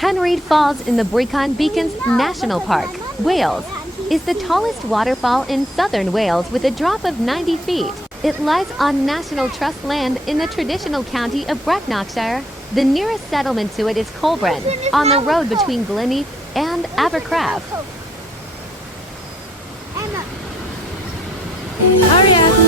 Henrhyd Falls in the Brecon Beacons National Park, Wales, is the tallest waterfall in southern Wales with a drop of 90 feet. It lies on National Trust land in the traditional county of Brecknockshire. The nearest settlement to it is Coelbren, on the road between Glynneath and Abercraf. Hurry up!